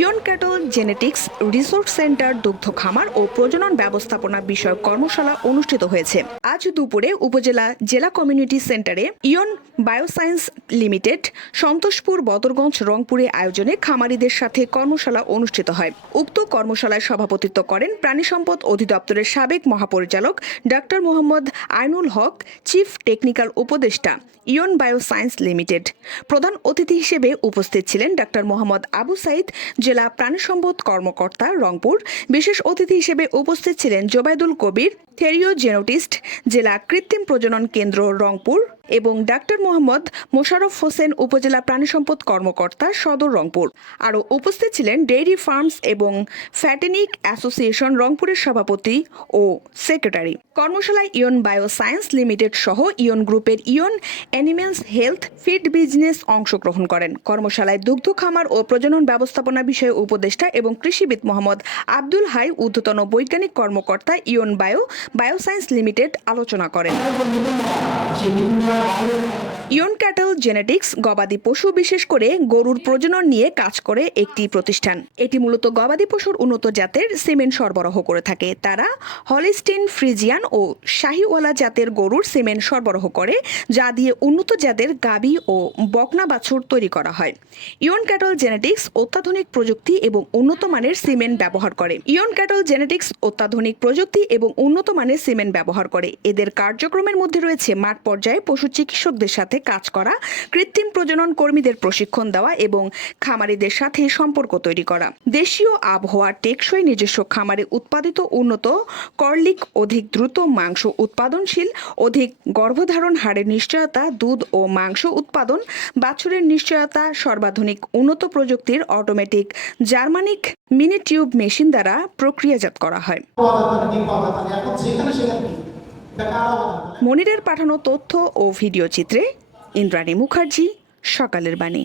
Eon cattle, genetics, resource centre, দুগ্ধ খামার ও প্রজনন ব্যবস্থাপনা বিষয়ক কর্মশালা অনুষ্ঠিত হয়েছে। আজ দুপুরে উপজেলা জেলা কমিউনিটি সেন্টারে Eon bioscience limited, Santoshpur, Badarganj, রংপুরে আয়োজনে খামারিদের সাথে কর্মশালা অনুষ্ঠিত হয়। উক্ত কর্মশালায় সভাপতিত্ব করেন প্রাণী সম্পদ অধিদপ্তরের সাবেক মহাপরিচালক doctor Mohammad Ainul Haque, chief technical উপদেষ্টা ইয়ন বায়োসায়েন্স লিমিটেড। প্রধান অতিথি হিসেবে উপস্থিত ছিলেন ডাক্তার মোহাম্মদ আবু সাইদ জেলা প্রাণী সম্পদ কর্মকর্তা রংপুর। বিশেষ অতিথি হিসেবে উপস্থিত ছিলেন জোবায়দুল কবির, থেরিও জেনোটিস্ট, জেলা কৃত্রিম প্রজনন কেন্দ্র রংপুর। এবং ডাক্তার মোহাম্মদ মোশাররফ হোসেন উপজেলা প্রাণী সম্পদ কর্মকর্তা সদর রংপুর। আরও উপস্থিত ছিলেন ডেইরি ফার্মস এবং ফ্যাটেনিক অ্যাসোসিয়েশন রংপুরের সভাপতি ও সেক্রেটারি। কর্মশালায় ইয়ন বায়োসায়েন্স লিমিটেড সহ ইয়ন গ্রুপের Eon animals health feed business অংশগ্রহণ করেন। কর্মশালায় দুগ্ধ খামার ও প্রজনন ব্যবস্থাপনা বিষয়ে উপদেষ্টা এবং কৃষিবিদ মোহাম্মদ আব্দুল হাই ঊর্ধ্বতন বৈজ্ঞানিক কর্মকর্তা ইয়ন বায়ো বায়োসায়েন্স লিমিটেড আলোচনা করেন। Thank you. Eon cattle genetics গবাদি পশু বিশেষ করে গরুর প্রজনন নিয়ে কাজ করে একটি প্রতিষ্ঠান। এটি মূলত গবাদি পশুর উন্নত জাতের সিমেন্ট সরবরাহ করে থাকে। তারা হলিস্টিন, ফ্রিজিয়ান ও শাহিওয়ালা জাতের গরুর সিমেন্ট সরবরাহ করে, যা দিয়ে উন্নত জাতের গাবি ও বকনা বাছুর তৈরি করা হয়। ইয়ন ক্যাটল জেনেটিক্স অত্যাধুনিক প্রযুক্তি এবং উন্নত মানের সিমেন্ট ব্যবহার করে। ইয়ন ক্যাটল জেনেটিক্স অত্যাধুনিক প্রযুক্তি এবং উন্নত মানের সিমেন্ট ব্যবহার করে। এদের কার্যক্রমের মধ্যে রয়েছে মাঠ পর্যায়ে পশু চিকিৎসকদের সাথে কাজ করা, কৃত্রিম প্রজনন কর্মীদের প্রশিক্ষণ দেওয়া এবং খামারিদের সাথে সম্পর্ক তৈরি করা। দেশীয় আবহাওয়া টেকসই নিজস্ব খামারে উৎপাদিত উন্নত করলিক অধিক দ্রুত মাংস উৎপাদনশীল, অধিক গর্ভধারণ হারের নিশ্চয়তা, দুধ ও মাংস উৎপাদন, বাছুরের নিশ্চয়তা, সর্বাধুনিক উন্নত প্রযুক্তির automatic Germanic mini tube machine দ্বারা প্রক্রিয়াজাত করা হয়। মনিরের পাঠানো তথ্য ও ভিডিও চিত্রে ইন্দ্রাণী মুখার্জি সকালের বাণী।